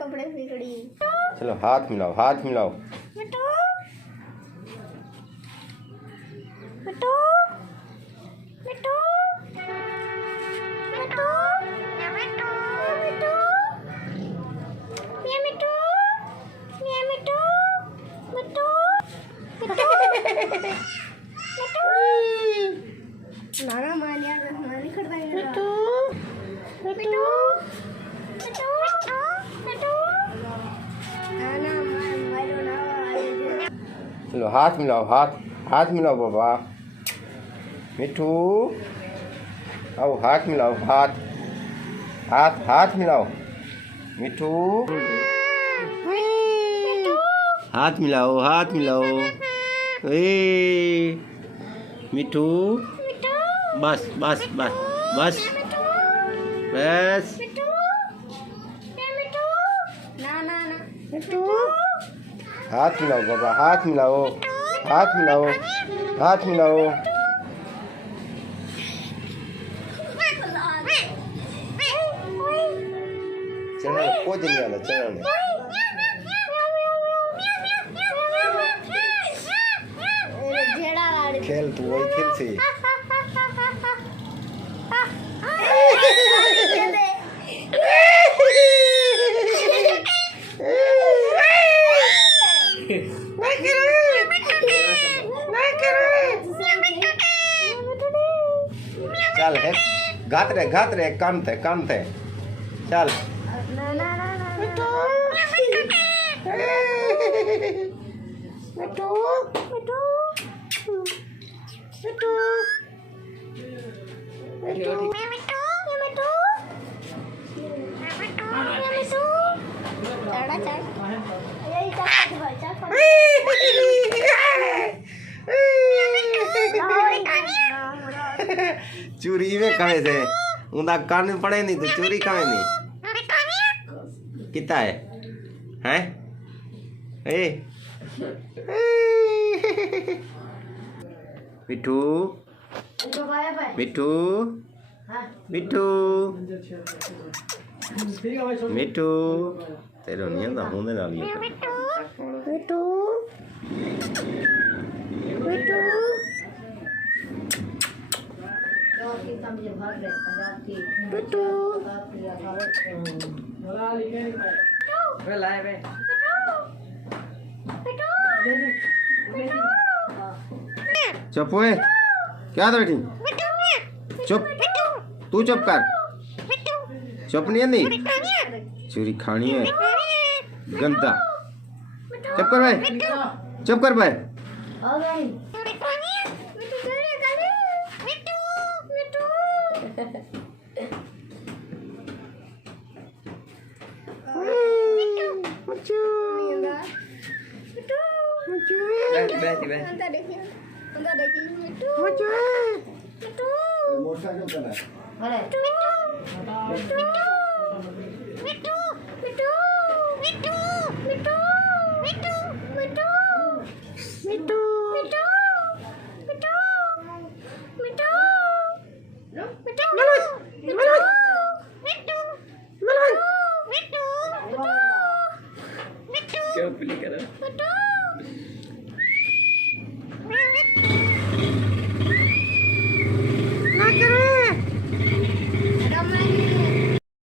कपड़े बिगड़ी। चलो हाथ मिलाओ, हाथ मिलाओ। मिट्टू मिट्टू मिट्टू मिट्टू मिट्टू ये मिट्टू ये मिट्टू मिट्टू मिट्टू नाना मानिया मानी खड़ता है मिट्टू मिट्टू मिट्टू मिट्टू नाना मारो ना। चलो हाथ मिलाओ, हाथ हाथ मिलाओ बाबा। मिट्टू आओ हाथ मिलाओ, हाथ हाथ हाथ मिलाओ। मिट्टू हाथ मिलाओ, हाथ मिलाओ। ए मिट्टू बस बस बस बस बस। हाथ मिलाओ बाबा, हाथ मिलाओ, हाथ मिलाओ, हाथ मिलाओ। चलो कोई नहीं आला, चलो खेल तू वही खेल से। चल है घात रे कान थे चल। चूरी में खाए थे उनका कान पड़े नहीं तो चूरी खाए नहीं। कितना है हैं ए मिठू मिठू मिठू मिठू तेरे नहीं आता होने वाली है। मिठू मिठू मिठू चुप हुए क्या था बेटी? चुप तू चुप कर। चुप नहीं आती चूरी खानी है गंदा। चुप कर भाई, चुप कर भाई। मिट्टू